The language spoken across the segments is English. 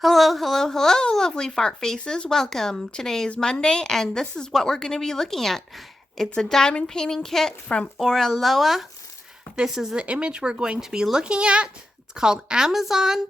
Hello, hello, hello, lovely fart faces. Welcome. Today is Monday, and this is what we're going to be looking at. It's a diamond painting kit from Oraloa. This is the image we're going to be looking at. It's called Amazon,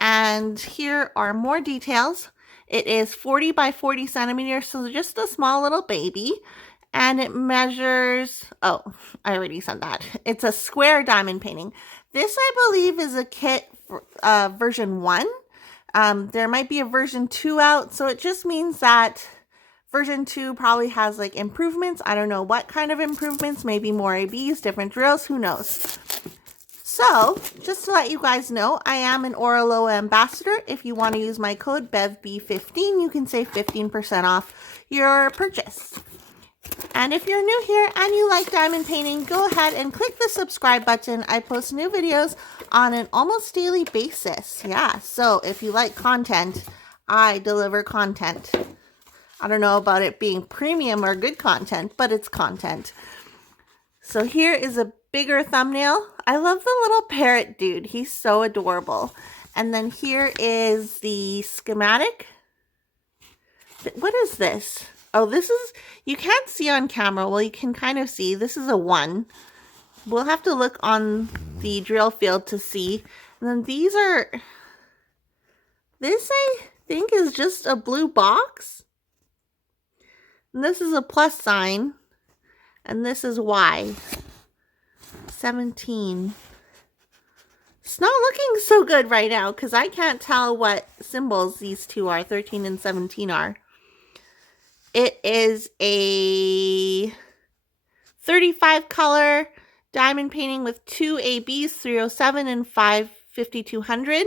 and here are more details. It is 40 by 40 centimeters, so just a small little baby. And it measures, oh, I already said that. It's a square diamond painting. This, I believe, is a kit for, version 1. There might be a version 2 out, so it just means that version 2 probably has like improvements. I don't know what kind of improvements, maybe more ABs, different drills, who knows. So, just to let you guys know, I am an Oraloa ambassador. If you want to use my code bevbeecrafts, you can save 15% off your purchase. And if you're new here and you like diamond painting, go ahead and click the subscribe button. I post new videos on an almost daily basis. Yeah, so if you like content, I deliver content. I don't know about it being premium or good content, but it's content. So here is a bigger thumbnail. I love the little parrot dude. He's so adorable. And then here is the schematic. What is this? Oh, this is, you can't see on camera. Well, you can kind of see. This is a 1. We'll have to look on the drill field to see. And then these are, this I think is just a blue box. And this is a plus sign. And this is Y. 17. It's not looking so good right now because I can't tell what symbols these two are, 13 and 17 are. It is a 35 color diamond painting with 2 ABs, 307 and 5 5200.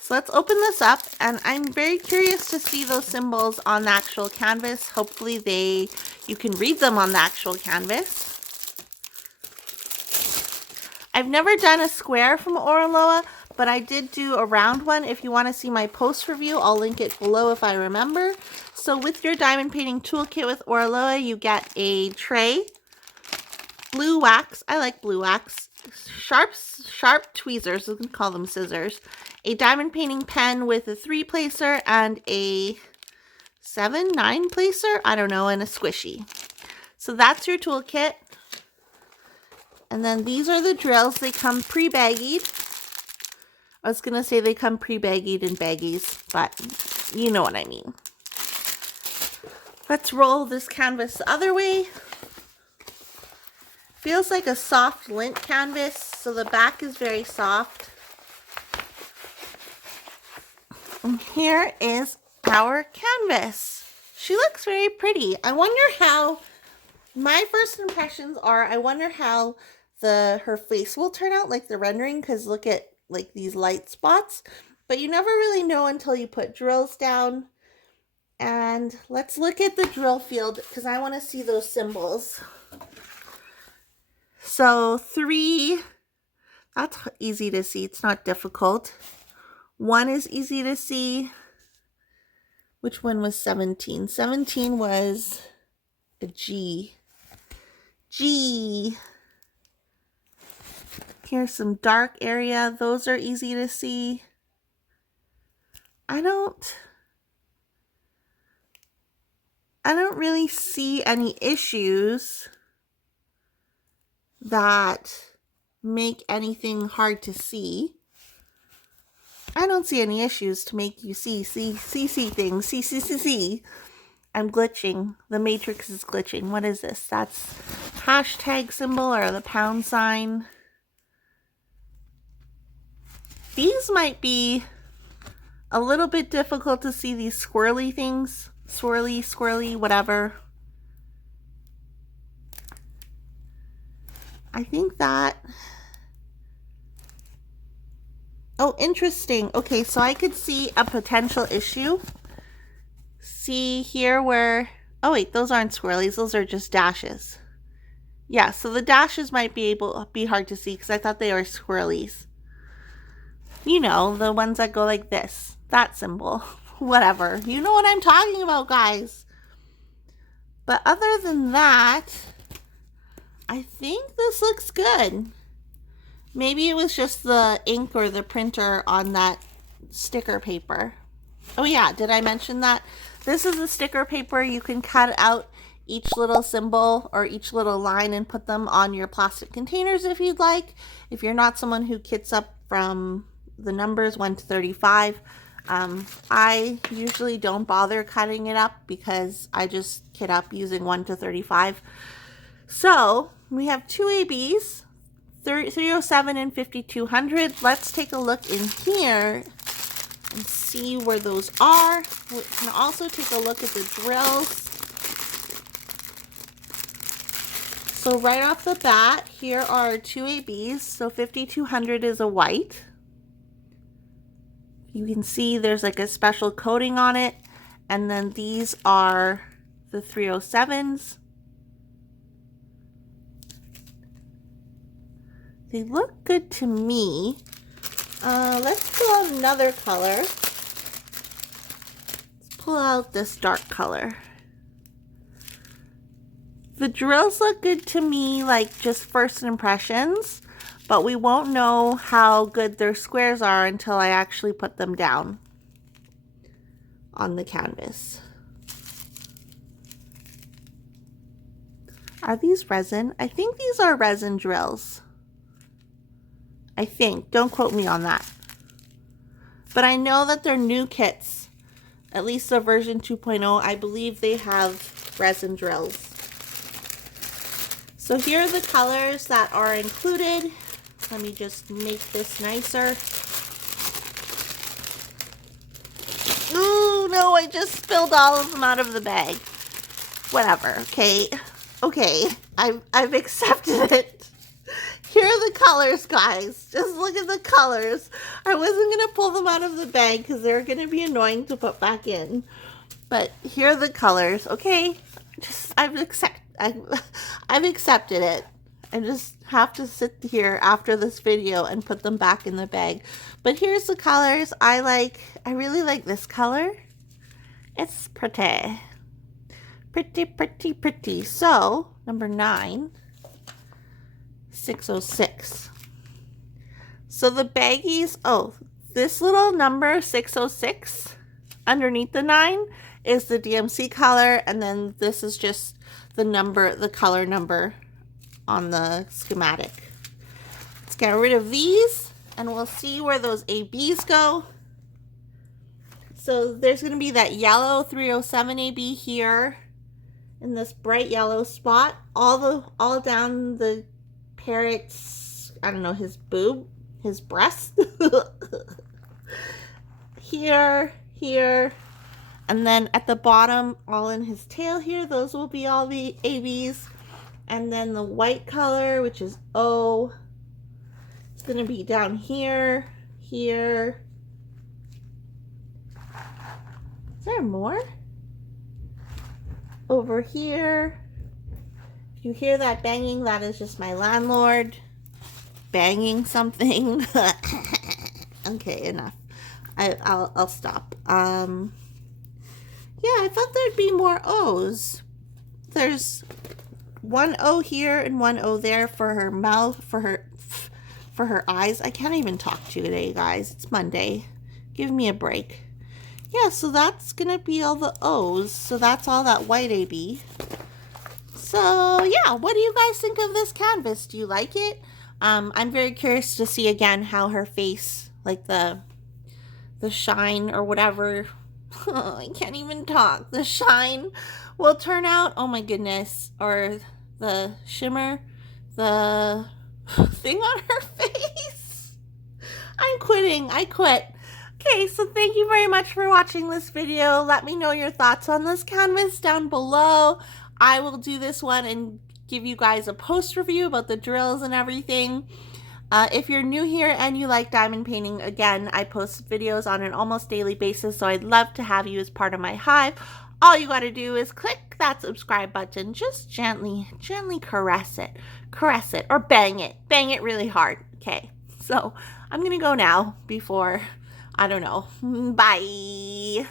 So let's open this up, and I'm very curious to see those symbols on the actual canvas. Hopefully you can read them on the actual canvas. I've never done a square from Oraloa, but I did do a round one. If you want to see my post review, I'll link it below if I remember. So with your diamond painting toolkit with Oraloa, you get a tray, blue wax, I like blue wax, sharp tweezers, we can call them scissors, a diamond painting pen with a 3 placer and a 7, 9 placer, I don't know, and a squishy. So that's your toolkit. And then these are the drills. They come pre-baggied. I was going to say they come pre-baggied in baggies, but you know what I mean. Let's roll this canvas the other way. Feels like a soft lint canvas, so the back is very soft. And here is our canvas. She looks very pretty. I wonder how, my first impressions are, I wonder how her face will turn out, like the rendering, because look at like these light spots. But you never really know until you put drills down. And let's look at the drill field because I want to see those symbols. So 3, that's easy to see. It's not difficult. 1 is easy to see. Which one was 17? 17 was a G. G. Here's some dark area. Those are easy to see. I don't really see any issues that make anything hard to see. I don't see any issues to make you see things. See. I'm glitching. The matrix is glitching. What is this? That's hashtag symbol or the pound sign. These might be a little bit difficult to see, these swirly things. Swirly, whatever. I think that... Oh, interesting. Okay, so I could see a potential issue. See here where... Oh, wait, those aren't swirlies. Those are just dashes. Yeah, so the dashes might be hard to see because I thought they were swirlies. You know, the ones that go like this. That symbol. Whatever. You know what I'm talking about, guys. But other than that, I think this looks good. Maybe it was just the ink or the printer on that sticker paper. Oh yeah, did I mention that? This is the sticker paper. You can cut out each little symbol or each little line and put them on your plastic containers if you'd like. If you're not someone who kits up from the numbers 1 to 35, I usually don't bother cutting it up because I just kit up using 1 to 35. So we have two ABs, 307 and 5200. Let's take a look in here and see where those are. We can also take a look at the drills. So right off the bat, here are two ABs. So 5200 is a white. You can see there's like a special coating on it. And then these are the 307s. They look good to me. Let's pull out another color. Let's pull out this dark color. The drills look good to me, like just first impressions, but we won't know how good their squares are until I actually put them down on the canvas. Are these resin? I think these are resin drills. I think. Don't quote me on that. But I know that they're new kits. At least the version 2.0, I believe they have resin drills. So here are the colors that are included. Let me just make this nicer. Ooh, no, I just spilled all of them out of the bag. Whatever, okay. Okay, I've accepted it. Here are the colors, guys. Just look at the colors. I wasn't going to pull them out of the bag because they're going to be annoying to put back in. But here are the colors, okay? I've accepted it. I just have to sit here after this video and put them back in the bag. But here's the colors. I really like this color. It's pretty. Pretty, pretty, pretty. So, number 9. 606. So the baggies, oh, this little number 606 underneath the 9 is the DMC color, and then this is just the number, the color number on the schematic. Let's get rid of these and we'll see where those ABs go. So there's going to be that yellow 307 AB here in this bright yellow spot, all down the parrot's, I don't know, his boob, his breast. Here, and then at the bottom, all in his tail here, those will be all the ABs. And then the white color, which is O, it's going to be down here, here. Is there more? Over here. If you hear that banging, that is just my landlord banging something. Okay, enough. I'll stop. Yeah, I thought there'd be more O's. There's one O here and one O there for her mouth, for her eyes. I can't even talk to you today, guys. It's Monday. Give me a break. Yeah, so that's gonna be all the O's. So that's all that white AB. So yeah, what do you guys think of this canvas? Do you like it? I'm very curious to see again how her face, like the shine or whatever. I can't even talk. The shine will turn out. Oh my goodness. Or the shimmer. The thing on her face. I'm quitting. I quit. Okay, so thank you very much for watching this video. Let me know your thoughts on this canvas down below. I will do this one and give you guys a post review about the drills and everything. If you're new here and you like diamond painting, again, I post videos on an almost daily basis, so I'd love to have you as part of my hive. All you got to do is click that subscribe button. Just gently caress it, or bang it really hard. Okay, so I'm gonna go now before, I don't know. Bye.